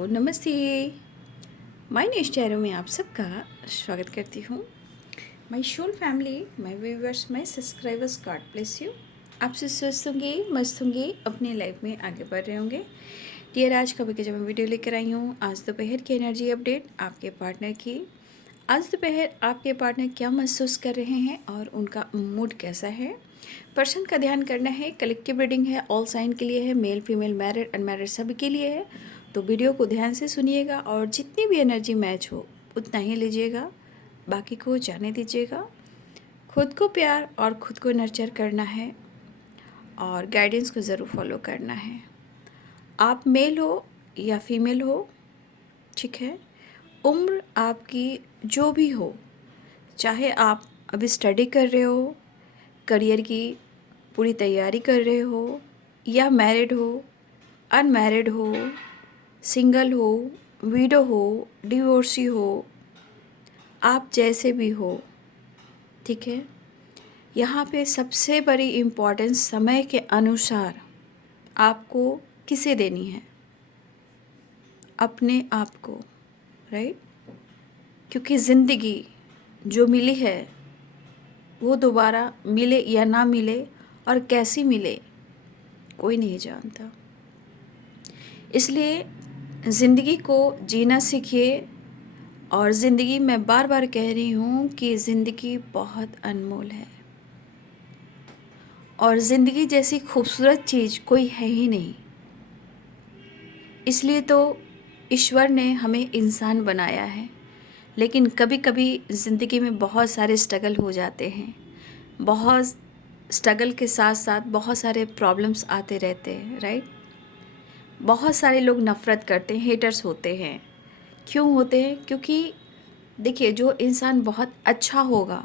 नमस्ते। My next channel में आप सबका स्वागत करती हूँ। My soul family, my viewers, my subscribers, God bless you. आपसे स्वस्थ होंगे, मस्त होंगे, अपने लाइफ में आगे बढ़ रहे होंगे। डियर, आज कभी के जब मैं वीडियो लेकर आई हूँ, आज दोपहर की एनर्जी अपडेट आपके पार्टनर की। आज दोपहर आपके पार्टनर क्या महसूस कर रहे हैं और उनका मूड कैसा है, पर्सन का ध्यान करना है। कलेक्टिव रीडिंग है, ऑल साइन के लिए है, मेल फीमेल मैरिड अनमैरिड सभी के लिए है। तो वीडियो को ध्यान से सुनिएगा और जितनी भी एनर्जी मैच हो उतना ही लीजिएगा, बाकी को जाने दीजिएगा। खुद को प्यार और खुद को नर्चर करना है और गाइडेंस को ज़रूर फॉलो करना है। आप मेल हो या फीमेल हो, ठीक है, उम्र आपकी जो भी हो, चाहे आप अभी स्टडी कर रहे हो, करियर की पूरी तैयारी कर रहे हो, या मैरिड हो, अनमैरिड हो, सिंगल हो, विडो हो, डिवोर्सी हो, आप जैसे भी हो, ठीक है। यहाँ पे सबसे बड़ी इम्पोर्टेंस समय के अनुसार आपको किसे देनी है, अपने आप को, राइट। क्योंकि ज़िंदगी जो मिली है वो दोबारा मिले या ना मिले और कैसी मिले कोई नहीं जानता। इसलिए ज़िंदगी को जीना सीखिए। और ज़िंदगी, मैं बार बार कह रही हूँ कि ज़िंदगी बहुत अनमोल है और ज़िंदगी जैसी खूबसूरत चीज़ कोई है ही नहीं। इसलिए तो ईश्वर ने हमें इंसान बनाया है। लेकिन कभी कभी ज़िंदगी में बहुत सारे स्ट्रगल हो जाते हैं। बहुत स्ट्रगल के साथ साथ बहुत सारे प्रॉब्लम्स आते रहते हैं, राइट। बहुत सारे लोग नफ़रत करते हैं, हेटर्स होते हैं। क्यों होते हैं? क्योंकि देखिए, जो इंसान बहुत अच्छा होगा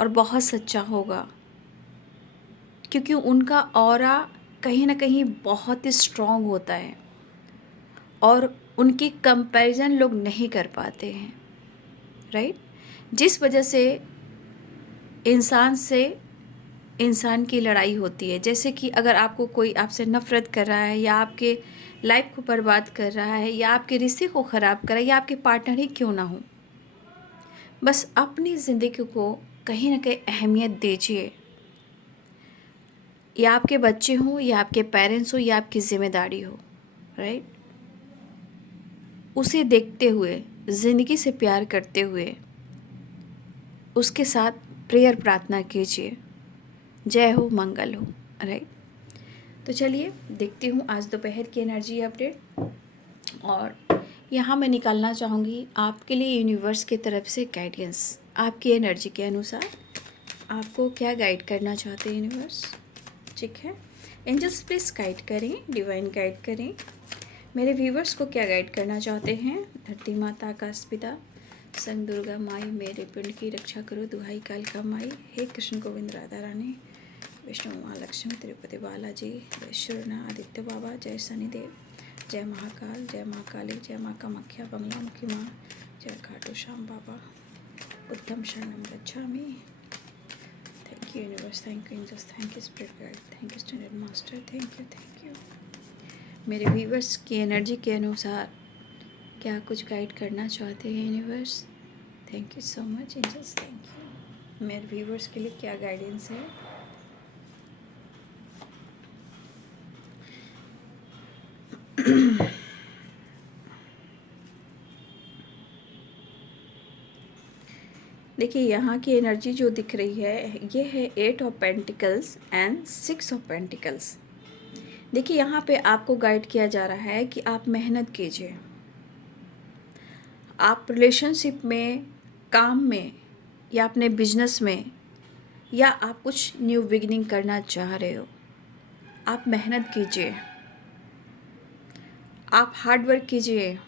और बहुत सच्चा होगा, क्योंकि उनका ऑरा कहीं ना कहीं बहुत ही स्ट्रॉन्ग होता है और उनकी कंपैरिजन लोग नहीं कर पाते हैं, राइट। जिस वजह से इंसान से इंसान की लड़ाई होती है। जैसे कि अगर आपको कोई आपसे नफ़रत कर रहा है या आपके लाइफ को बर्बाद कर रहा है या आपके रिश्ते को ख़राब कर रहा है या आपके पार्टनर ही क्यों ना हो, बस अपनी ज़िंदगी को कहीं ना कहीं अहमियत दीजिए। या आपके बच्चे हों या आपके पेरेंट्स हो या आपकी ज़िम्मेदारी हो, राइट। उसे देखते हुए, ज़िंदगी से प्यार करते हुए उसके साथ प्रेयर प्रार्थना कीजिए। जय हो, मंगल हो, राइट। तो चलिए देखती हूँ आज दोपहर की एनर्जी अपडेट। और यहाँ मैं निकालना चाहूँगी आपके लिए यूनिवर्स की तरफ से गाइडेंस। आपकी एनर्जी के अनुसार आपको क्या गाइड करना चाहते हैं यूनिवर्स, ठीक है। एंजल्स प्लीज़ गाइड करें, डिवाइन गाइड करें। मेरे व्यूवर्स को क्या गाइड करना चाहते हैं। धरती माता, आकाश पिता, संग दुर्गा माई, मेरे पिंड की रक्षा करो, दुहाई कालिका माई। हे कृष्ण गोविंद राधा रानी, विष्णु महालक्ष्मी, तिरुपति बालाजी, वैश्वरना आदित्य बाबा, जय शनिदेव, जय महाकाल, जय माँ काली, जय माँ कामाख्या, बंगला मुखी माँ, जय खाटू श्याम बाबा, बुद्धम शरणम गच्छामि। Thank you universe, thank you angels, thank you spirit guide, thank you standard master, thank you, thank you. मेरे व्यूवर्स की एनर्जी के अनुसार क्या कुछ गाइड करना चाहते हैं universe. Thank you so much angels, thank you. मेरे व्यूवर्स के लिए क्या गाइडेंस है। देखिए, यहाँ की एनर्जी जो दिख रही है ये है 8 of pentacles and 6 of pentacles. देखिए, यहाँ पे आपको गाइड किया जा रहा है कि आप मेहनत कीजिए। आप रिलेशनशिप में, काम में, या अपने बिजनेस में, या आप कुछ न्यू बिगिनिंग करना चाह रहे हो, आप मेहनत कीजिए, आप हार्ड वर्क कीजिए,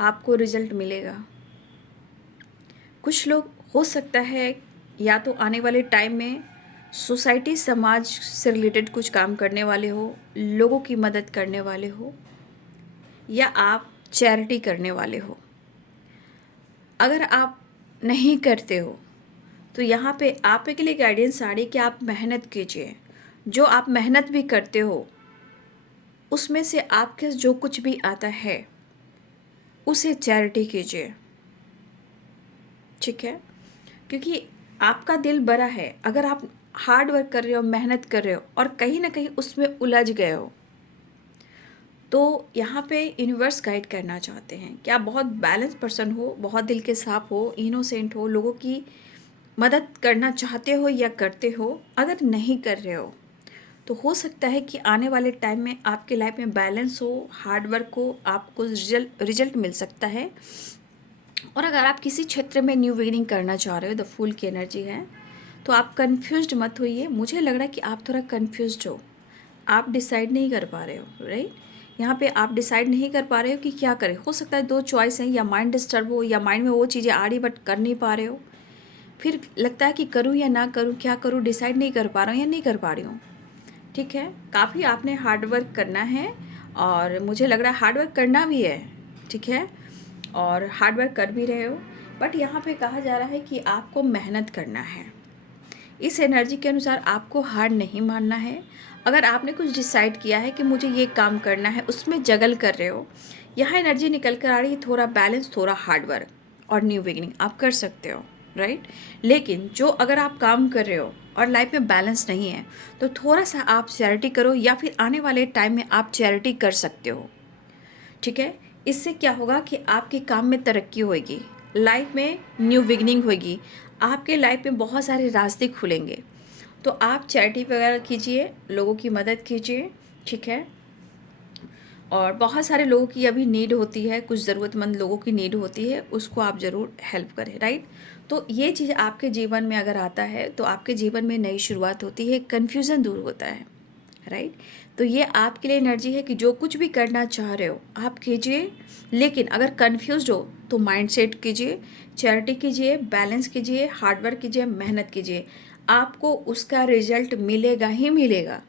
आपको रिजल्ट मिलेगा। कुछ लोग हो सकता है या तो आने वाले टाइम में सोसाइटी, समाज से रिलेटेड कुछ काम करने वाले हो, लोगों की मदद करने वाले हो, या आप चैरिटी करने वाले हो। अगर आप नहीं करते हो तो यहाँ पे आपके लिए गाइडेंस आ रही कि आप मेहनत कीजिए। जो आप मेहनत भी करते हो उसमें से आपके जो कुछ भी आता है उसे चैरिटी कीजिए, ठीक है? क्योंकि आपका दिल बड़ा है। अगर आप हार्ड वर्क कर रहे हो, मेहनत कर रहे हो और कहीं ना कहीं उसमें उलझ गए हो, तो यहाँ पे यूनिवर्स गाइड करना चाहते हैं कि आप बहुत बैलेंस पर्सन हो, बहुत दिल के साफ हो, इनोसेंट हो, लोगों की मदद करना चाहते हो या करते हो। अगर नहीं कर रहे हो तो हो सकता है कि आने वाले टाइम में आपके लाइफ में बैलेंस हो, हार्ड वर्क हो, आपको रिजल्ट मिल सकता है। और अगर आप किसी क्षेत्र में न्यू बिगिनिंग करना चाह रहे हो, द फूल की एनर्जी है, तो आप कंफ्यूज्ड मत होइए। मुझे लग रहा है कि आप थोड़ा कंफ्यूज्ड हो, आप डिसाइड नहीं कर पा रहे हो, राइट? यहाँ पे आप डिसाइड नहीं कर पा रहे हो कि क्या करें। हो सकता है दो चॉइस हैं, या माइंड डिस्टर्ब हो या माइंड में वो चीज़ें आ रही बट कर नहीं पा रहे हो। फिर लगता है कि करूँ या ना करूँ, क्या करूँ, डिसाइड नहीं कर पा रहा हूँ या नहीं कर पा रही हूँ, ठीक है? काफ़ी आपने हार्ड वर्क करना है और मुझे लग रहा है हार्ड वर्क करना भी है, ठीक है? और हार्ड वर्क कर भी रहे हो, बट यहाँ पे कहा जा रहा है कि आपको मेहनत करना है। इस एनर्जी के अनुसार आपको हार नहीं मानना है। अगर आपने कुछ डिसाइड किया है कि मुझे ये काम करना है, उसमें जगल कर रहे हो, यहाँ एनर्जी निकल कर आ रही है थोड़ा बैलेंस, थोड़ा हार्ड वर्क और न्यू बिगिनिंग आप कर सकते हो, राइट? लेकिन जो अगर आप काम कर रहे हो और लाइफ में बैलेंस नहीं है, तो थोड़ा सा आप चैरिटी करो, या फिर आने वाले टाइम में आप चैरिटी कर सकते हो, ठीक है? इससे क्या होगा कि आपके काम में तरक्की होगी, लाइफ में न्यू बिगनिंग होगी, आपके लाइफ में बहुत सारे रास्ते खुलेंगे। तो आप चैरिटी वगैरह कीजिए, लोगों की मदद कीजिए, ठीक है? और बहुत सारे लोगों की अभी नीड होती है, कुछ ज़रूरतमंद लोगों की नीड होती है, उसको आप ज़रूर हेल्प करें, राइट? तो ये चीज़ आपके जीवन में अगर आता है तो आपके जीवन में नई शुरुआत होती है, कन्फ्यूज़न दूर होता है, राइट? तो ये आपके लिए एनर्जी है कि जो कुछ भी करना चाह रहे हो आप कीजिए, लेकिन अगर कन्फ्यूज्ड हो तो माइंड सेट कीजिए, चैरिटी कीजिए, बैलेंस कीजिए, हार्डवर्क कीजिए, मेहनत कीजिए, आपको उसका रिजल्ट मिलेगा ही मिलेगा।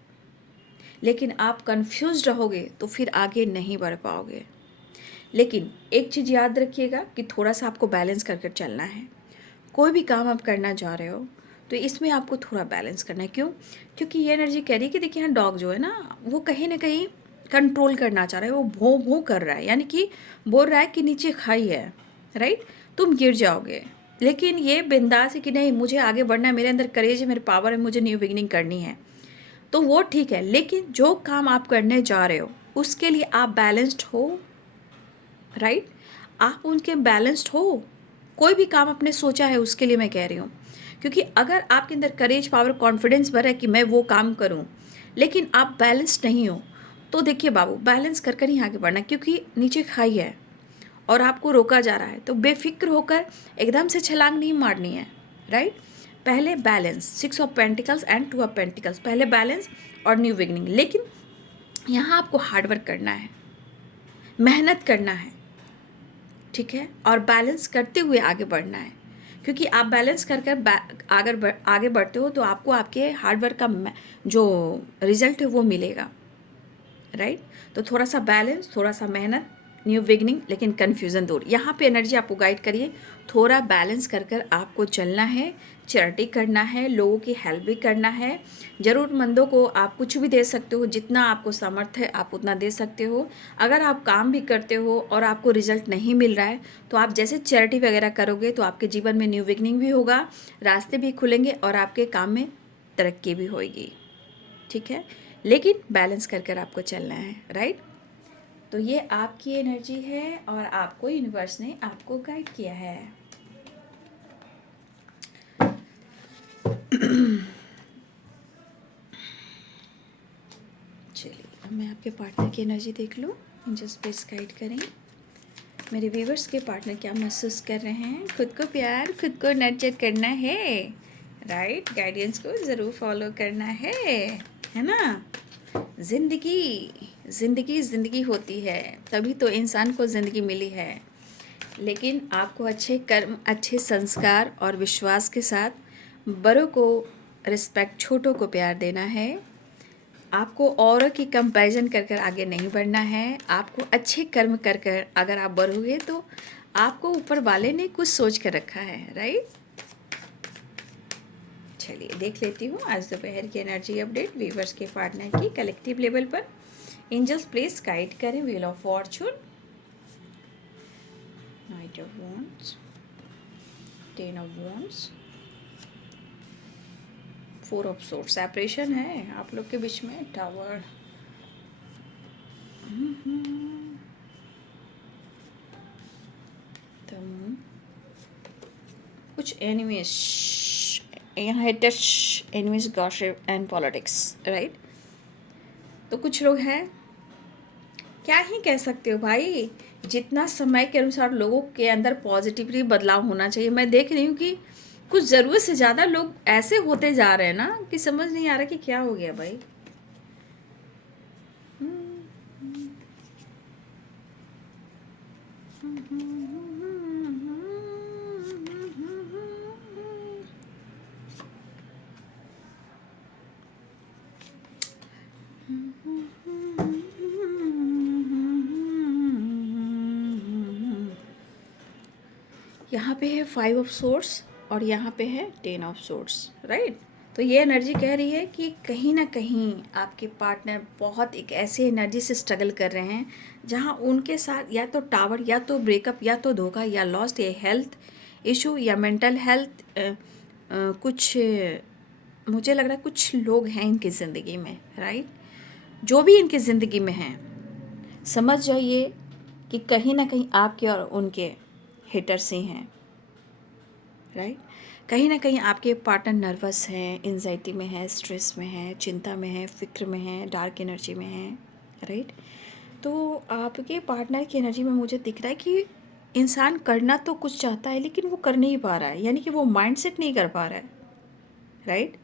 लेकिन आप कन्फ्यूज रहोगे तो फिर आगे नहीं बढ़ पाओगे। लेकिन एक चीज़ याद रखिएगा कि थोड़ा सा आपको बैलेंस करके चलना है। कोई भी काम आप करना चाह रहे हो तो इसमें आपको थोड़ा बैलेंस करना है। क्यों? क्योंकि ये एनर्जी कह रही है कि देखिए, यहाँ डॉग जो है ना, वो कहीं ना कहीं कंट्रोल करना चाह रहा है, वो भों भों कर रहा है, यानी कि बोल रहा है कि नीचे खाई है, राइट? तुम गिर जाओगे। लेकिन ये बिंदास है कि नहीं, मुझे आगे बढ़ना है, मेरे अंदर करेज है, मेरे पावर है, मुझे न्यू बिगिनिंग करनी है। तो वो ठीक है, लेकिन जो काम आप करने जा रहे हो उसके लिए आप बैलेंस्ड हो, राइट? आप उनके बैलेंस्ड हो। कोई भी काम आपने सोचा है उसके लिए मैं कह रही हूँ, क्योंकि अगर आपके अंदर करेज, पावर, कॉन्फिडेंस भरा है कि मैं वो काम करूँ, लेकिन आप बैलेंस्ड नहीं हो, तो देखिए बाबू, बैलेंस कर कर ही आगे बढ़ना, क्योंकि नीचे खाई है और आपको रोका जा रहा है। तो बेफिक्र होकर एकदम से छलांग नहीं मारनी है, राइट? पहले balance, 6 of pentacles and 2 of pentacles, पहले बैलेंस और न्यू बिगनिंग। लेकिन यहाँ आपको हार्डवर्क करना है, मेहनत करना है, ठीक है? और बैलेंस करते हुए आगे बढ़ना है, क्योंकि आप बैलेंस कर कर आगे बढ़ते हो तो आपको आपके हार्डवर्क का जो रिजल्ट है वो मिलेगा, राइट? तो थोड़ा सा बैलेंस, थोड़ा सा मेहनत, न्यू बिगनिंग, लेकिन कन्फ्यूज़न दूर। यहाँ पे एनर्जी आपको गाइड करिए, थोड़ा बैलेंस कर कर आपको चलना है, चैरिटी करना है, लोगों की हेल्प भी करना है, ज़रूरतमंदों को आप कुछ भी दे सकते हो, जितना आपको सामर्थ्य है आप उतना दे सकते हो। अगर आप काम भी करते हो और आपको रिजल्ट नहीं मिल रहा है, तो आप जैसे चैरिटी वगैरह करोगे तो आपके जीवन में न्यू बिगनिंग भी होगा, रास्ते भी खुलेंगे और आपके काम में तरक्की भी होगी, ठीक है? लेकिन बैलेंस कर कर आपको चलना है, राइट? तो ये आपकी एनर्जी है और आपको यूनिवर्स ने आपको गाइड किया है। चलिए, अब मैं आपके पार्टनर की एनर्जी देख लूँ, जस्ट प्लीज गाइड करें। मेरे व्यूवर्स के पार्टनर क्या महसूस कर रहे हैं? खुद को प्यार, खुद को नर्चर करना है, राइट? गाइडेंस को ज़रूर फॉलो करना है ना? ज़िंदगी होती है, तभी तो इंसान को ज़िंदगी मिली है। लेकिन आपको अच्छे कर्म, अच्छे संस्कार और विश्वास के साथ बड़ों को रिस्पेक्ट, छोटों को प्यार देना है। आपको औरों की कंपैरिजन कर कर आगे नहीं बढ़ना है। आपको अच्छे कर्म कर कर अगर आप बढ़ोगे तो आपको ऊपर वाले ने कुछ सोच कर रखा है, राइट? चलिए देख लेती हूँ आज दोपहर की एनर्जी अपडेट व्यूवर्स के पार्टनर की कलेक्टिव लेवल पर। एंजल्स प्लीज गाइड करें wheel of Fortune, night of wands, ten of wands, four of sword. Separation है आप लोग के बीच में, टावर, तो कुछ एनिमीज यहाँ है, touch enemies, gossip and politics, right. तो कुछ लोग हैं, क्या ही कह सकते हो भाई, जितना समय के अनुसार लोगों के अंदर पॉजिटिवली बदलाव होना चाहिए। मैं देख रही हूँ कि कुछ ज़रूरत से ज़्यादा लोग ऐसे होते जा रहे हैं ना कि समझ नहीं आ रहा कि क्या हो गया भाई। यहाँ पे है फाइव ऑफ सोर्स और यहाँ पे है टेन ऑफ सोर्स, राइट। तो ये एनर्जी कह रही है कि कहीं ना कहीं आपके पार्टनर बहुत एक ऐसी एनर्जी से स्ट्रगल कर रहे हैं जहाँ उनके साथ या तो टावर, या तो ब्रेकअप, या तो धोखा, या लॉस्ट, या हेल्थ इशू, या मेंटल हेल्थ, कुछ मुझे लग रहा है कुछ लोग हैं इनकी ज़िंदगी में, राइट। जो भी इनकी ज़िंदगी में हैं, समझ जाइए कि कहीं ना कहीं आपके और उनके हिटर्स ही हैं, राइट। कहीं ना कहीं आपके पार्टनर नर्वस हैं, एंजाइटी में है, स्ट्रेस में है, चिंता में है, फिक्र में है, डार्क एनर्जी में है, राइट। तो आपके पार्टनर की एनर्जी में मुझे दिख रहा है कि इंसान करना तो कुछ चाहता है लेकिन वो कर नहीं पा रहा है, यानी कि वो माइंड सेट नहीं कर पा रहा है, राइट।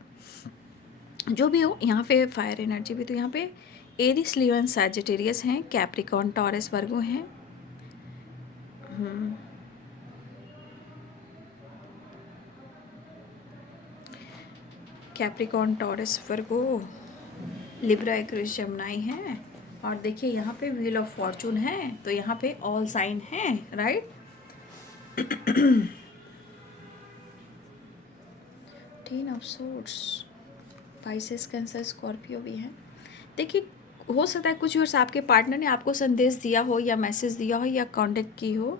जो भी हो, यहाँ पे फायर एनर्जी भी, तो यहाँ पे एरिस, लियो एंड सैजिटेरियस हैं, कैप्रिकॉर्न, टॉरस, वर्गो हैं। कैप्रिकॉर्न, टॉरस, वर्गो, लिब्रा, एक्वेरियस, जेमिनी हैं। और देखिए यहाँ पे व्हील ऑफ फॉर्चून है, तो यहाँ पे ऑल साइन हैं, right. Ten of swords, Pisces, cancer, Scorpio भी हैं। देखिए, हो सकता है कुछ वर्ष आपके पार्टनर ने आपको संदेश दिया हो, या मैसेज दिया हो, या कांटेक्ट की हो,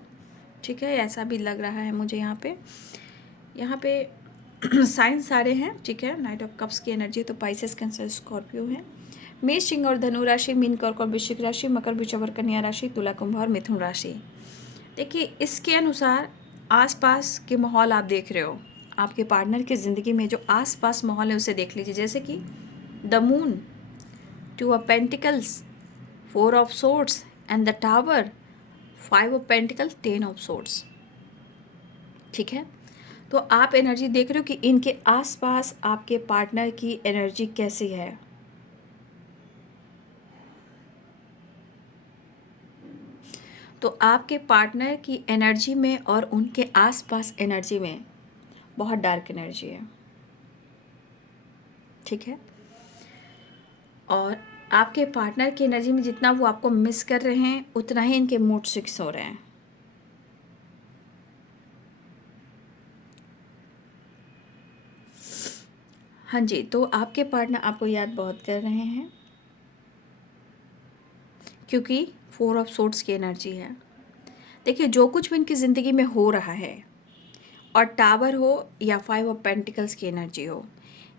ठीक है, ऐसा भी लग रहा है मुझे। यहाँ पे साइन सारे हैं, ठीक है। नाइट ऑफ कप्स की एनर्जी, तो पाइसेस, कैंसर, स्कॉर्पियो है। मेष, सिंह और धनु राशि, मीन, कर्क और वृश्चिक राशि, मकर, वृषभ और कन्या राशि, तुला, कुंभ और मिथुन राशि। देखिए, इसके अनुसार आसपास के माहौल आप देख रहे हो, आपके पार्टनर की ज़िंदगी में जो आसपास माहौल है उसे देख लीजिए। जैसे कि the moon, two of pentacles, four of swords and the tower, five of pentacle, ten of swords, ठीक है। तो आप एनर्जी देख रहे हो कि इनके आसपास आपके पार्टनर की एनर्जी कैसी है। तो आपके पार्टनर की एनर्जी में और उनके आसपास एनर्जी में बहुत डार्क एनर्जी है, ठीक है। और आपके पार्टनर की एनर्जी में जितना वो आपको मिस कर रहे हैं उतना ही इनके मूड स्विंग्स हो रहे हैं। हाँ जी, तो आपके पार्टनर आपको याद बहुत कर रहे हैं क्योंकि फोर ऑफ सोर्ड्स की एनर्जी है। देखिए, जो कुछ भी इनकी ज़िंदगी में हो रहा है, और टावर हो या फाइव ऑफ पेंटिकल्स की एनर्जी हो,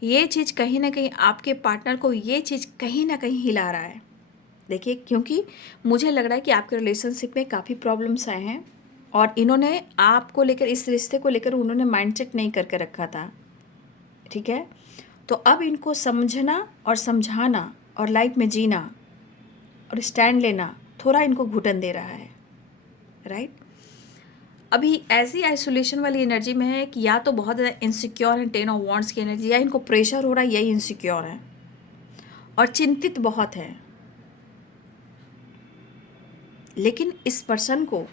ये चीज़ कहीं ना कहीं आपके पार्टनर को, ये चीज़ कहीं ना कहीं हिला रहा है। देखिए, क्योंकि मुझे लग रहा है कि आपके रिलेशनशिप में काफ़ी प्रॉब्लम्स आए हैं और इन्होंने आपको लेकर, इस रिश्ते को लेकर उन्होंने माइंडसेट नहीं करके रखा था, ठीक है। तो अब इनको समझना और समझाना और लाइफ में जीना और स्टैंड लेना थोड़ा इनको घुटन दे रहा है, राइट। अभी ऐसी आइसोलेशन वाली एनर्जी में है कि या तो बहुत ज़्यादा इनसिक्योर है, टेन ऑफ वॉन्ड्स की एनर्जी, या इनको प्रेशर हो रहा है, यही इनसिक्योर है और चिंतित बहुत है। लेकिन इस पर्सन को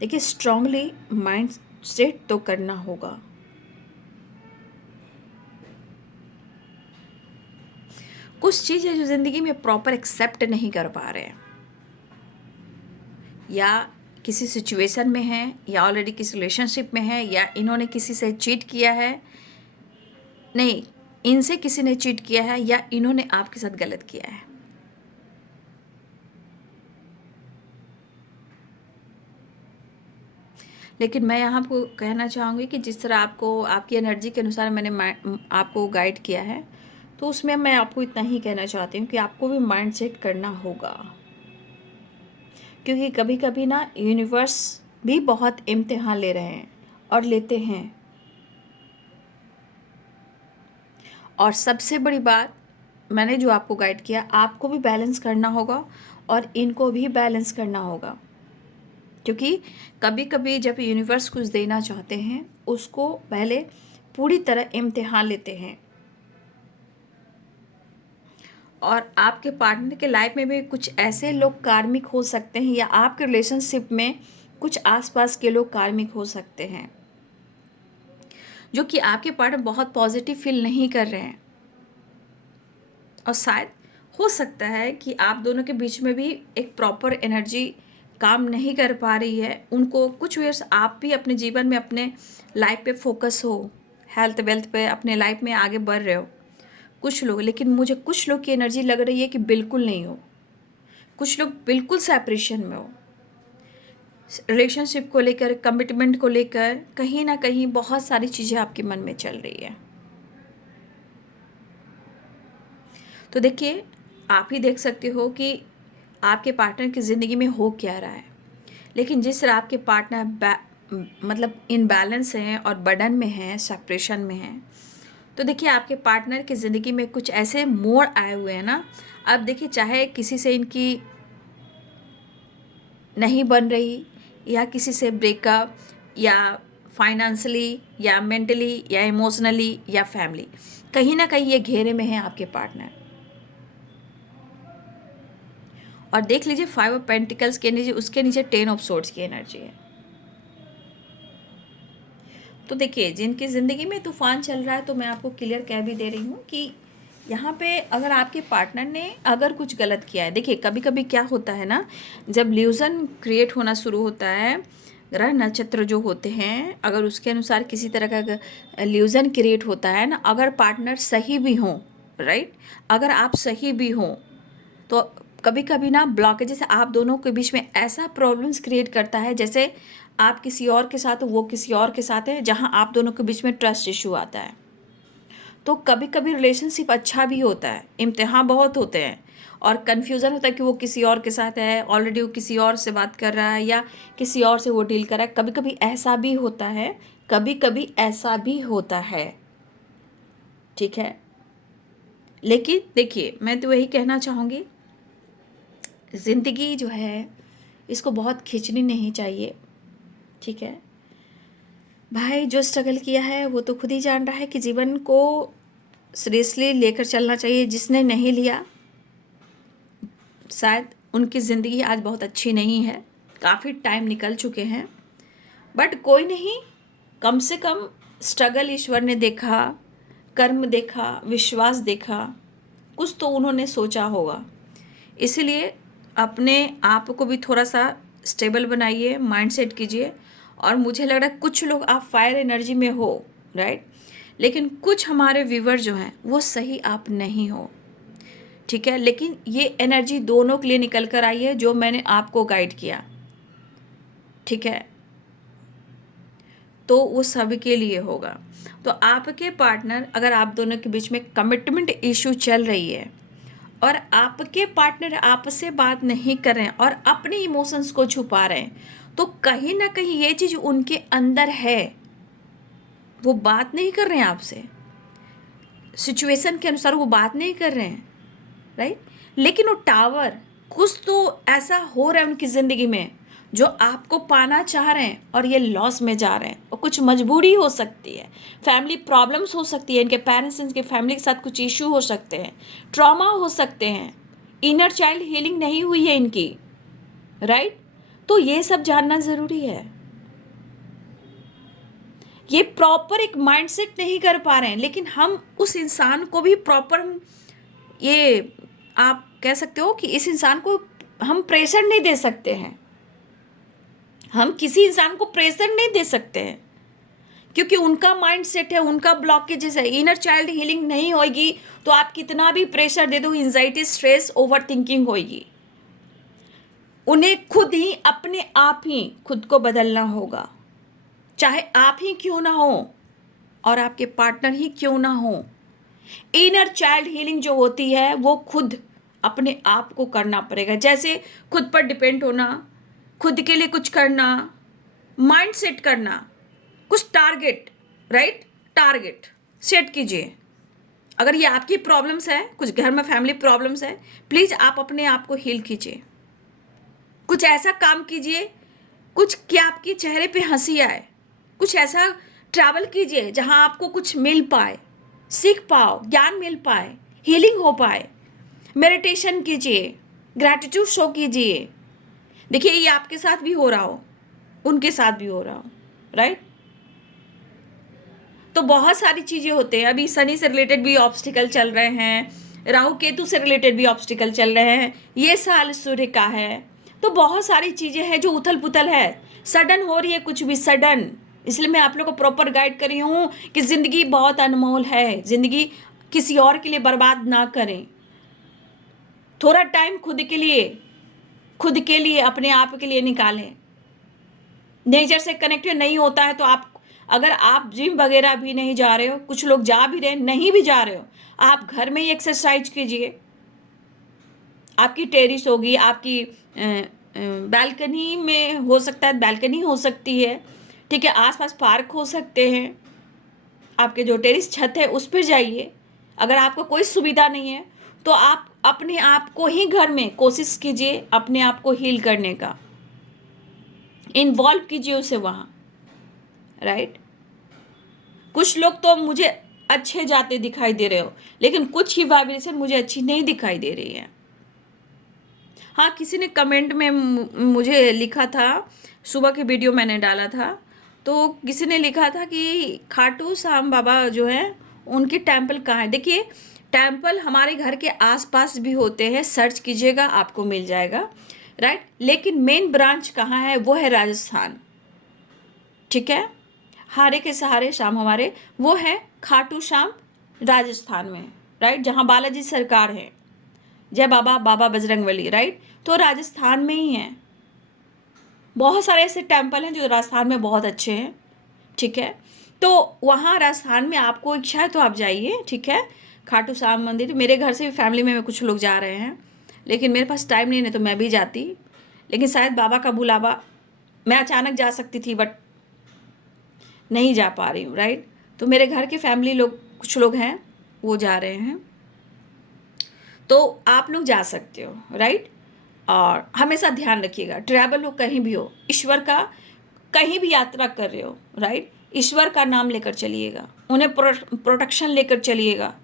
देखिए स्ट्रांगली माइंड सेट तो करना होगा। कुछ चीज़ें जो ज़िंदगी में प्रॉपर एक्सेप्ट नहीं कर पा रहे हैं, या किसी सिचुएशन में है, या ऑलरेडी किसी रिलेशनशिप में है, या इन्होंने किसी से चीट किया है, नहीं, इनसे किसी ने चीट किया है, या इन्होंने आपके साथ गलत किया है। लेकिन मैं यहाँ आपको कहना चाहूँगी कि जिस तरह आपको आपकी एनर्जी के अनुसार मैंने आपको गाइड किया है, तो उसमें मैं आपको इतना ही कहना चाहती हूँ कि आपको भी माइंड सेट करना होगा, क्योंकि कभी कभी ना यूनिवर्स भी बहुत इम्तिहान ले रहे हैं और लेते हैं। और सबसे बड़ी बात, मैंने जो आपको गाइड किया, आपको भी बैलेंस करना होगा और इनको भी बैलेंस करना होगा, क्योंकि कभी कभी जब यूनिवर्स कुछ देना चाहते हैं उसको पहले पूरी तरह इम्तिहान लेते हैं। और आपके पार्टनर के लाइफ में भी कुछ ऐसे लोग कार्मिक हो सकते हैं, या आपके रिलेशनशिप में कुछ आसपास के लोग कार्मिक हो सकते हैं जो कि आपके पार्टनर बहुत पॉजिटिव फील नहीं कर रहे हैं। और शायद हो सकता है कि आप दोनों के बीच में भी एक प्रॉपर एनर्जी काम नहीं कर पा रही है। उनको कुछ ईयर्स आप भी अपने जीवन में अपने लाइफ पे फोकस हो, हेल्थ वेल्थ पे अपने लाइफ में आगे बढ़ रहे हो कुछ लोग, लेकिन मुझे कुछ लोग की एनर्जी लग रही है कि बिल्कुल नहीं हो। कुछ लोग बिल्कुल सेपरेशन में हो, रिलेशनशिप को लेकर, कमिटमेंट को लेकर कहीं ना कहीं बहुत सारी चीज़ें आपके मन में चल रही है। तो देखिए, आप ही देख सकते हो कि आपके पार्टनर की ज़िंदगी में हो क्या रहा है। लेकिन जिस तरह आपके पार्टनर मतलब इनबैलेंस हैं और बर्डन में हैं, सेपरेशन में हैं, तो देखिए आपके पार्टनर की ज़िंदगी में कुछ ऐसे मोड़ आए हुए हैं ना। अब देखिए, चाहे किसी से इनकी नहीं बन रही, या किसी से ब्रेकअप, या फाइनेंशियली, या मेंटली, या इमोशनली, या फैमिली, कहीं ना कहीं ये घेरे में है आपके पार्टनर। और देख लीजिए 5 ऑफ पेंटिकल्स की एनर्जी, उसके नीचे 10 ऑफ सोर्ड्स की एनर्जी है। तो देखिए, जिनकी ज़िंदगी में तूफान चल रहा है, तो मैं आपको क्लियर कह भी दे रही हूँ कि यहाँ पे अगर आपके पार्टनर ने अगर कुछ गलत किया है, देखिए कभी कभी क्या होता है ना, जब ल्यूज़न क्रिएट होना शुरू होता है, ग्रह नक्षत्र जो होते हैं, अगर उसके अनुसार किसी तरह का ल्यूज़न क्रिएट होता है ना, अगर पार्टनर सही भी हों, राइट, अगर आप सही भी हों, तो कभी कभी ना ब्लॉकेज, जैसे आप दोनों के बीच में ऐसा प्रॉब्लम्स क्रिएट करता है, जैसे आप किसी और के साथ हो, वो किसी और के साथ है, जहाँ आप दोनों के बीच में ट्रस्ट इशू आता है। तो कभी कभी रिलेशनशिप अच्छा भी होता है, इम्तिहान बहुत होते हैं और कन्फ्यूज़न होता है कि वो किसी और के साथ है, ऑलरेडी वो किसी और से बात कर रहा है, या किसी और से वो डील कर रहा है। कभी कभी ऐसा भी होता है, कभी कभी ऐसा भी होता है, ठीक है। लेकिन देखिए, मैं तो वही कहना चाहूँगी, ज़िंदगी जो है इसको बहुत खींचनी नहीं चाहिए, ठीक है भाई। जो स्ट्रगल किया है वो तो खुद ही जान रहा है कि जीवन को सीरियसली लेकर चलना चाहिए। जिसने नहीं लिया, शायद उनकी ज़िंदगी आज बहुत अच्छी नहीं है, काफ़ी टाइम निकल चुके हैं, बट कोई नहीं, कम से कम स्ट्रगल ईश्वर ने देखा, कर्म देखा, विश्वास देखा, कुछ तो उन्होंने सोचा होगा। इसीलिए अपने आप को भी थोड़ा सा स्टेबल बनाइए, माइंड सेट कीजिए। और मुझे लग रहा है कुछ लोग आप फायर एनर्जी में हो, राइट, लेकिन कुछ हमारे व्यूवर जो हैं वो सही आप नहीं हो, ठीक है। लेकिन ये एनर्जी दोनों के लिए निकल कर आई है जो मैंने आपको गाइड किया, ठीक है, तो वो सभी के लिए होगा। तो आपके पार्टनर, अगर आप दोनों के बीच में कमिटमेंट इशू चल रही है और आपके पार्टनर आपसे बात नहीं कर रहे हैं और अपने इमोशंस को छुपा रहे हैं, तो कहीं ना कहीं ये चीज़ उनके अंदर है, वो बात नहीं कर रहे हैं आपसे, सिचुएशन के अनुसार वो बात नहीं कर रहे हैं, राइट, लेकिन वो टावर, कुछ तो ऐसा हो रहा है उनकी ज़िंदगी में जो आपको पाना चाह रहे हैं और ये लॉस में जा रहे हैं। और कुछ मजबूरी हो सकती है, फैमिली प्रॉब्लम्स हो सकती है, इनके पेरेंट्स, इनके फैमिली के साथ कुछ इशू हो सकते हैं, ट्रॉमा हो सकते हैं, इनर चाइल्ड हीलिंग नहीं हुई है इनकी, राइट। तो ये सब जानना ज़रूरी है। ये प्रॉपर एक माइंडसेट नहीं कर पा रहे हैं, लेकिन हम उस इंसान को भी प्रॉपर, ये आप कह सकते हो कि इस इंसान को हम प्रेशर नहीं दे सकते हैं, हम किसी इंसान को प्रेशर नहीं दे सकते हैं, क्योंकि उनका माइंड सेट है, उनका ब्लॉकेजेस है, इनर चाइल्ड हीलिंग नहीं होगी तो आप कितना भी प्रेशर दे दो, एंजाइटी, स्ट्रेस, ओवर थिंकिंग होगी। उन्हें खुद ही अपने आप ही खुद को बदलना होगा, चाहे आप ही क्यों ना हो और आपके पार्टनर ही क्यों ना हो। इनर चाइल्ड हीलिंग जो होती है वो खुद अपने आप को करना पड़ेगा। जैसे खुद पर डिपेंड होना, खुद के लिए कुछ करना, माइंड सेट करना, कुछ टारगेट, राइट, टारगेट सेट कीजिए। अगर ये आपकी प्रॉब्लम्स है, कुछ घर में फैमिली प्रॉब्लम्स है, प्लीज़ आप अपने आप को हील कीजिए। कुछ ऐसा काम कीजिए, कुछ कि आपके चेहरे पे हंसी आए। कुछ ऐसा ट्रैवल कीजिए जहां आपको कुछ मिल पाए, सीख पाओ, ज्ञान मिल पाए, हीलिंग हो पाए। मेडिटेशन कीजिए, ग्रैटिट्यूड शो कीजिए। देखिए ये आपके साथ भी हो रहा हो, उनके साथ भी हो रहा हो, राइट। तो बहुत सारी चीज़ें होते हैं। अभी शनि से रिलेटेड भी ऑब्स्टिकल चल रहे हैं, राहु केतु से रिलेटेड भी ऑब्स्टिकल चल रहे हैं, ये साल सूर्य का है। तो बहुत सारी चीज़ें हैं जो उथल पुथल है, सडन हो रही है, कुछ भी सडन। इसलिए मैं आप लोग को प्रॉपर गाइड कर रही हूँ कि ज़िंदगी बहुत अनमोल है, ज़िंदगी किसी और के लिए बर्बाद ना करें। थोड़ा टाइम खुद के लिए अपने आप के लिए निकालें। नेचर से कनेक्टेड नहीं होता है तो आप, अगर आप जिम वगैरह भी नहीं जा रहे हो, कुछ लोग जा भी रहे, नहीं भी जा रहे हो, आप घर में ही एक्सरसाइज कीजिए। आपकी टेरिस होगी, आपकी बालकनी में हो सकता है, बालकनी हो सकती है, ठीक है, आसपास पार्क हो सकते हैं, आपके जो टेरिस छत है उस पर जाइए। अगर आपको कोई सुविधा नहीं है तो आप अपने आप को ही घर में कोशिश कीजिए अपने आप को हील करने का, इन्वॉल्व कीजिए उसे वहाँ, राइट। कुछ लोग तो मुझे अच्छे जाते दिखाई दे रहे हो, लेकिन कुछ ही वाइब्रेशन मुझे अच्छी नहीं दिखाई दे रही है। हाँ, किसी ने कमेंट में मुझे लिखा था, सुबह की वीडियो मैंने डाला था, तो किसी ने लिखा था कि खाटू श्याम बाबा जो है उनके टेम्पल कहाँ है। देखिए टेम्पल हमारे घर के आसपास भी होते हैं, सर्च कीजिएगा आपको मिल जाएगा, राइट। लेकिन मेन ब्रांच कहाँ है वो है राजस्थान, ठीक है। हारे के सहारे शाम हमारे, वो है खाटू श्याम राजस्थान में, राइट, जहाँ बालाजी सरकार है, जय बाबा, बाबा बजरंगबली, राइट। तो राजस्थान में ही है। बहुत सारे ऐसे टेम्पल हैं जो राजस्थान में बहुत अच्छे हैं, ठीक है। तो वहाँ राजस्थान में आपको इच्छा है तो आप जाइए, ठीक है। खाटू श्याम मंदिर, मेरे घर से भी फैमिली में कुछ लोग जा रहे हैं, लेकिन मेरे पास टाइम नहीं है तो मैं भी जाती, लेकिन शायद बाबा का बुलावा, मैं अचानक जा सकती थी बट नहीं जा पा रही हूँ, राइट। तो मेरे घर के फैमिली लोग, कुछ लोग हैं वो जा रहे हैं, तो आप लोग जा सकते हो, राइट। और हमेशा ध्यान रखिएगा, ट्रैवल हो कहीं भी हो, ईश्वर का कहीं भी यात्रा कर रहे हो, राइट, ईश्वर का नाम लेकर चलिएगा, उन्हें प्रोटेक्शन लेकर चलिएगा,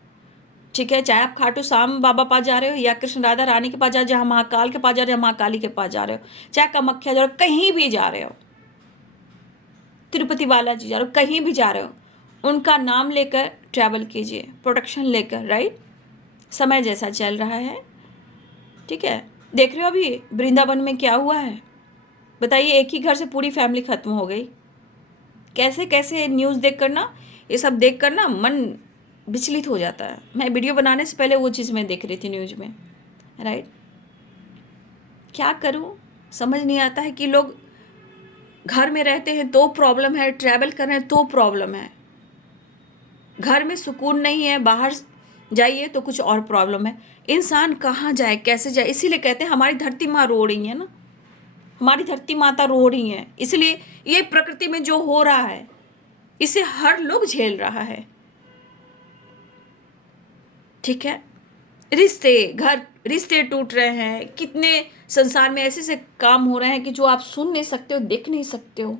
ठीक है। चाहे आप खाटू श्याम बाबा पास जा रहे हो या कृष्ण राधा रानी के पास जा रहे हो, जहाँ महाकाल के पास जा रहे हो, महाकाली के पास जा रहे हो, चाहे कामाख्या जा रहे हो, कहीं भी जा रहे हो, तिरुपति बालाजी जा रहे हो, कहीं भी जा रहे हो, उनका नाम लेकर ट्रैवल कीजिए, प्रोटेक्शन लेकर, राइट। समय जैसा चल रहा है, ठीक है। देख रहे हो अभी वृंदावन में क्या हुआ है, बताइए, एक ही घर से पूरी फैमिली खत्म हो गई। कैसे कैसे न्यूज़ देख कर ना, ये सब देख कर ना मन विचलित हो जाता है। मैं वीडियो बनाने से पहले वो चीज़ मैं देख रही थी न्यूज़ में, राइट। क्या करूँ, समझ नहीं आता है कि लोग घर में रहते हैं तो प्रॉब्लम है, ट्रैवल कर रहे हैं तो प्रॉब्लम है, घर में सुकून नहीं है, बाहर जाइए तो कुछ और प्रॉब्लम है। इंसान कहाँ जाए, कैसे जाए। इसीलिए कहते हैं हमारी धरती माँ रो रही है ना, हमारी धरती माता रो रही है। इसलिए ये प्रकृति में जो हो रहा है इसे हर लोग झेल रहा है, ठीक है। रिश्ते टूट रहे हैं, कितने संसार में ऐसे ऐसे काम हो रहे हैं कि जो आप सुन नहीं सकते हो, देख नहीं सकते हो।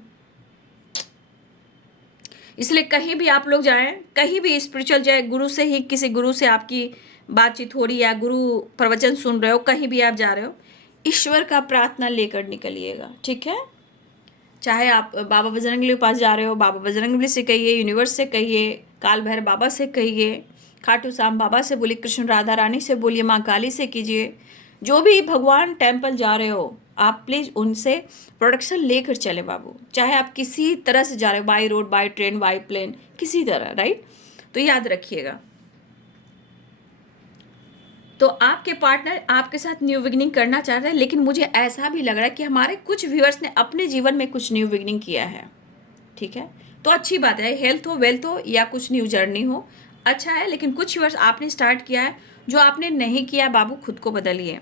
इसलिए कहीं भी आप लोग जाएं, कहीं भी स्पिरिचुअल जाए, गुरु से ही, किसी गुरु से आपकी बातचीत हो रही है या गुरु प्रवचन सुन रहे हो, कहीं भी आप जा रहे हो, ईश्वर का प्रार्थना लेकर निकलिएगा, ठीक है। चाहे आप बाबा बजरंगबली के पास जा रहे हो, बाबा बजरंगबली से कहिए, यूनिवर्स से कहिए, काल भैरव बाबा से कहिए, खाटू श्याम बाबा से बोलिए, कृष्ण राधा रानी से बोलिए, माँ काली से कीजिए। जो भी भगवान टेम्पल जा रहे हो आप प्लीज़ उनसे प्रोटेक्शन लेकर चले बाबू। चाहे आप किसी तरह से जा रहे हो, by road, by train, by plane, किसी तरह, राइट। तो याद रखिएगा। तो आपके पार्टनर आपके साथ न्यू बिगिनिंग करना चाह रहे हैं, लेकिन मुझे ऐसा भी लग रहा है कि हमारे कुछ व्यूअर्स ने अपने जीवन में कुछ न्यू बिगिनिंग किया है, ठीक है, तो अच्छी बात है, हेल्थ हो, वेल्थ हो या कुछ न्यू जर्नी हो, अच्छा है। लेकिन कुछ वर्ष आपने स्टार्ट किया है, जो आपने नहीं किया बाबू खुद को बदलिए।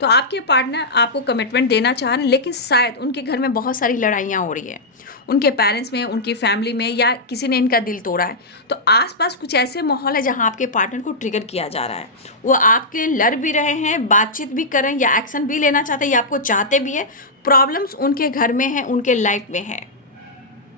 तो आपके पार्टनर आपको कमिटमेंट देना चाह रहे हैं, लेकिन शायद उनके घर में बहुत सारी लड़ाइयाँ हो रही है, उनके पेरेंट्स में, उनकी फैमिली में, या किसी ने इनका दिल तोड़ा है। तो आसपास कुछ ऐसे माहौल है जहाँ आपके पार्टनर को ट्रिगर किया जा रहा है। वो आपके लिए लड़ भी रहे हैं, बातचीत भी कर रहे हैं, या एक्शन भी लेना चाहते हैं, या आपको चाहते भी है। प्रॉब्लम्स उनके घर में है, उनके लाइफ में है,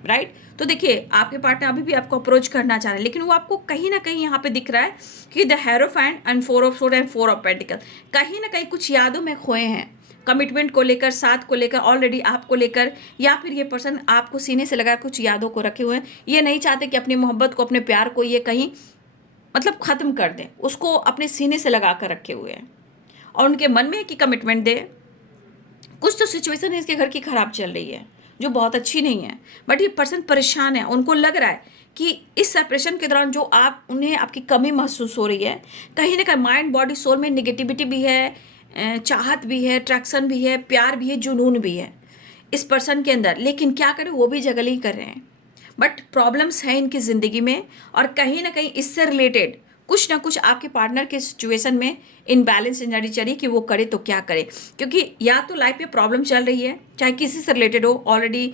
राइट। तो देखिए, आपके पार्टनर अभी भी आपको अप्रोच करना चाह रहे हैं, लेकिन वो आपको कहीं ना कहीं यहाँ पे दिख रहा है कि the hierophant and 4 of sword and 4 of pentacle, कहीं ना कहीं कुछ यादों में खोए हैं, कमिटमेंट को लेकर, साथ को लेकर, ऑलरेडी आपको लेकर, या फिर ये पर्सन आपको सीने से लगा कुछ यादों को रखे हुए हैं। ये नहीं चाहते कि अपनी मोहब्बत को, अपने प्यार को ये कहीं मतलब ख़त्म कर दें, उसको अपने सीने से लगा कर रखे हुए हैं, और उनके मन में है कि कमिटमेंट दे। कुछ तो सिचुएशन है इसके घर की ख़राब चल रही है, जो बहुत अच्छी नहीं है, बट ये पर्सन परेशान है। उनको लग रहा है कि इस सेपरेशन के दौरान जो उन्हें आपकी कमी महसूस हो रही है, कहीं ना कहीं माइंड, बॉडी, सोल में निगेटिविटी भी है, चाहत भी है, अट्रैक्शन भी है, प्यार भी है, जुनून भी है इस पर्सन के अंदर। लेकिन क्या करें, वो भी जगल ही कर रहे हैं, बट प्रॉब्लम्स हैं इनकी ज़िंदगी में, और कहीं ना कहीं इससे रिलेटेड कुछ ना कुछ आपके पार्टनर के सिचुएशन में इनबैलेंस एनर्जी चली कि वो करे तो क्या करे। क्योंकि या तो लाइफ में प्रॉब्लम चल रही है, चाहे किसी से रिलेटेड हो, ऑलरेडी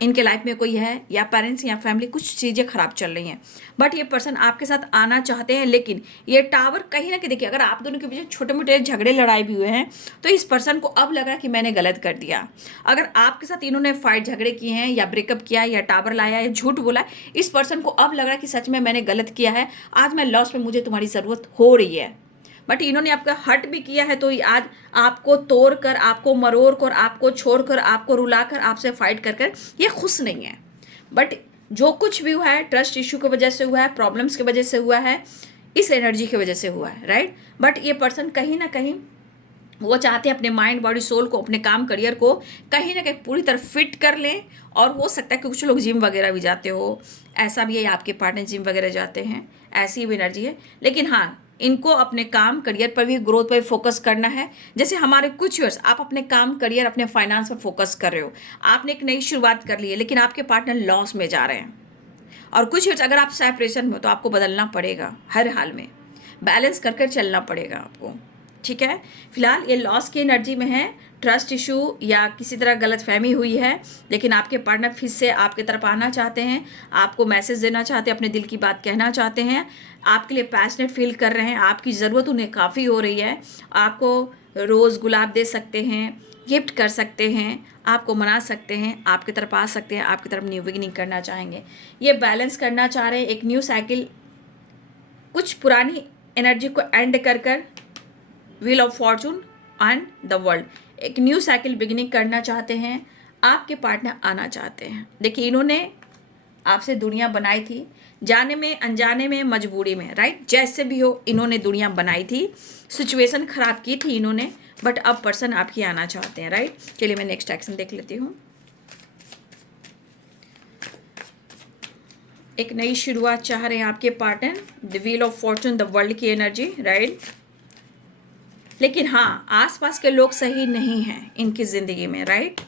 इनके लाइफ में कोई है, या पेरेंट्स या फैमिली, कुछ चीज़ें खराब चल रही हैं, बट ये पर्सन आपके साथ आना चाहते हैं। लेकिन ये टावर कहीं ना कहीं, देखिए, अगर आप दोनों के बीच छोटे मोटे झगड़े लड़ाई भी हुए हैं, तो इस पर्सन को अब लग रहा है कि मैंने गलत कर दिया। अगर आपके साथ इन्होंने फाइट, झगड़े किए हैं, या ब्रेकअप किया, या टावर लाया, या झूठ बोला, इस पर्सन को अब लग रहा है कि सच में मैंने गलत किया है, आज मैं लॉस में, मुझे तुम्हारी ज़रूरत हो रही है। बट इन्होंने आपका हर्ट भी किया है, तो आज आपको तोड़ कर, आपको मरोड़ कर, आपको छोड़ कर, आपको रुला कर, आपसे फाइट कर कर ये खुश नहीं है। बट जो कुछ भी हुआ है, ट्रस्ट इशू की वजह से हुआ है, प्रॉब्लम्स की वजह से हुआ है, इस एनर्जी की वजह से हुआ है, राइट। बट ये पर्सन कहीं ना कहीं वो चाहते हैं अपने माइंड, बॉडी, सोल को, अपने काम, करियर को कहीं ना कहीं पूरी तरह फिट कर लें। और हो सकता है कि कुछ लोग जिम वगैरह भी जाते हो, ऐसा भी है, आपके पार्टनर जिम वगैरह जाते हैं, ऐसी भी एनर्जी है। लेकिन हाँ, इनको अपने काम, करियर पर भी, ग्रोथ पर भी फोकस करना है। जैसे हमारे कुछ ईयर्स आप अपने काम, करियर, अपने फाइनेंस पर फोकस कर रहे हो, आपने एक नई शुरुआत कर ली है, लेकिन आपके पार्टनर लॉस में जा रहे हैं। और कुछ ईयर्स अगर आप सेपरेशन में हो, तो आपको बदलना पड़ेगा, हर हाल में बैलेंस कर कर चलना पड़ेगा आपको, ठीक है। फिलहाल ये लॉस की एनर्जी में है, ट्रस्ट इशू या किसी तरह गलत फहमी हुई है, लेकिन आपके पार्टनर फिर से आपकी तरफ आना चाहते हैं, आपको मैसेज देना चाहते हैं, अपने दिल की बात कहना चाहते हैं, आपके लिए पैशनेट फील कर रहे हैं, आपकी ज़रूरत उन्हें काफ़ी हो रही है। आपको रोज़ गुलाब दे सकते हैं, गिफ्ट कर सकते हैं, आपको मना सकते हैं, आपकी तरफ आ सकते हैं, आपकी तरफ न्यू बिगिनिंग करना चाहेंगे। ये बैलेंस करना चाह रहे हैं, एक न्यू साइकिल, कुछ पुरानी एनर्जी को एंड कर कर wheel of Fortune and the world, एक न्यू साइकिल बिगिनिंग करना चाहते हैं। आपके पार्टनर आना चाहते हैं। देखिए, इन्होंने आपसे दुनिया बनाई थी, जाने में, अनजाने में, मजबूरी में, राइट, जैसे भी हो इन्होंने दुनिया बनाई थी, सिचुएशन खराब की थी इन्होंने, बट अब पर्सन आपकी आना चाहते हैं, राइट। चलिए मैं नेक्स्ट एक्शन देख लेती हूँ। एक नई शुरुआत चाह रहे हैं आपके partner, the wheel of Fortune, the world की एनर्जी, राइट। लेकिन हाँ, आसपास के लोग सही नहीं हैं इनकी ज़िंदगी में, राइट।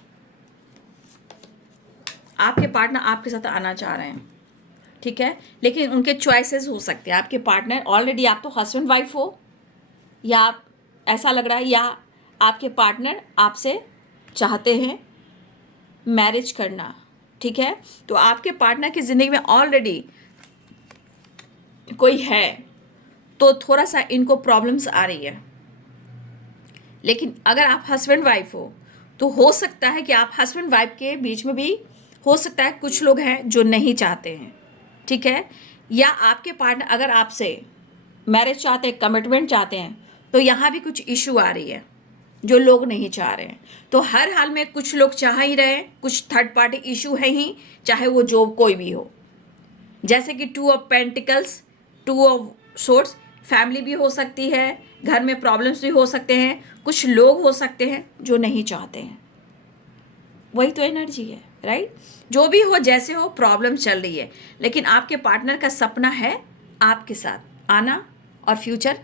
आपके पार्टनर आपके साथ आना चाह रहे हैं, ठीक है, लेकिन उनके चॉइसेस हो सकते हैं। आपके पार्टनर ऑलरेडी, आप तो हस्बैंड वाइफ हो, या आप, ऐसा लग रहा है, या आपके पार्टनर आपसे चाहते हैं मैरिज करना, ठीक है। तो आपके पार्टनर की ज़िंदगी में ऑलरेडी कोई है, तो थोड़ा सा इनको प्रॉब्लम्स आ रही है। लेकिन अगर आप हस्बैंड वाइफ हो, तो हो सकता है कि आप हस्बैंड वाइफ के बीच में भी हो सकता है कुछ लोग हैं जो नहीं चाहते हैं, ठीक है। या आपके पार्टनर अगर आपसे मैरिज चाहते हैं, कमिटमेंट चाहते हैं, तो यहाँ भी कुछ इशू आ रही है जो लोग नहीं चाह रहे हैं। तो हर हाल में कुछ लोग चाह ही रहे हैं, कुछ थर्ड पार्टी इशू है ही, चाहे वो जो कोई भी हो। जैसे कि 2 of pentacles, 2 of swords, family भी हो सकती है, घर में प्रॉब्लम्स भी हो सकते हैं, कुछ लोग हो सकते हैं जो नहीं चाहते हैं। वही तो एनर्जी है, राइट। जो भी हो, जैसे हो, प्रॉब्लम चल रही है, लेकिन आपके पार्टनर का सपना है आपके साथ आना और फ्यूचर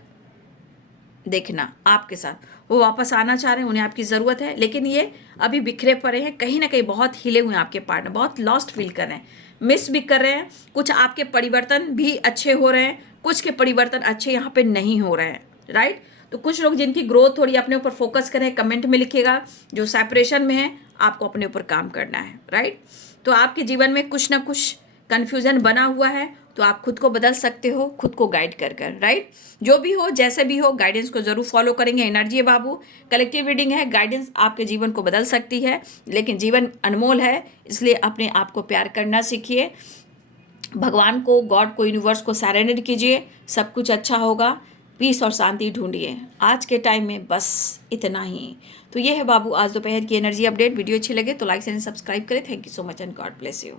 देखना आपके साथ। वो वापस आना चाह रहे हैं, उन्हें आपकी ज़रूरत है, लेकिन ये अभी बिखरे पड़े हैं, कहीं ना कहीं बहुत हिले हुए हैं आपके पार्टनर, बहुत लॉस्ट फील कर रहे हैं, मिस भी कर रहे हैं। कुछ आपके परिवर्तन भी अच्छे हो रहे हैं, कुछ के परिवर्तन अच्छे यहाँ पे नहीं हो रहे हैं, राइट। तो कुछ लोग जिनकी ग्रोथ थोड़ी अपने ऊपर फोकस करें, कमेंट में लिखिएगा। जो सेपरेशन में है आपको अपने ऊपर काम करना है, राइट। तो आपके जीवन में कुछ ना कुछ कन्फ्यूजन बना हुआ है, तो आप खुद को बदल सकते हो, खुद को गाइड कर कर, राइट। जो भी हो, जैसे भी हो, गाइडेंस को जरूर फॉलो करेंगे। एनर्जी है बाबू, कलेक्टिव रीडिंग है, गाइडेंस आपके जीवन को बदल सकती है, लेकिन जीवन अनमोल है, इसलिए अपने आप को प्यार करना सीखिए। भगवान को, गॉड को, यूनिवर्स को सरेंडर कीजिए, सब कुछ अच्छा होगा। पीस और शांति ढूंढिए। आज के टाइम में बस इतना ही। तो ये है बाबू आज दोपहर की एनर्जी अपडेट। वीडियो अच्छी लगे तो लाइक एंड सब्सक्राइब करें। Thank you so much and God bless you.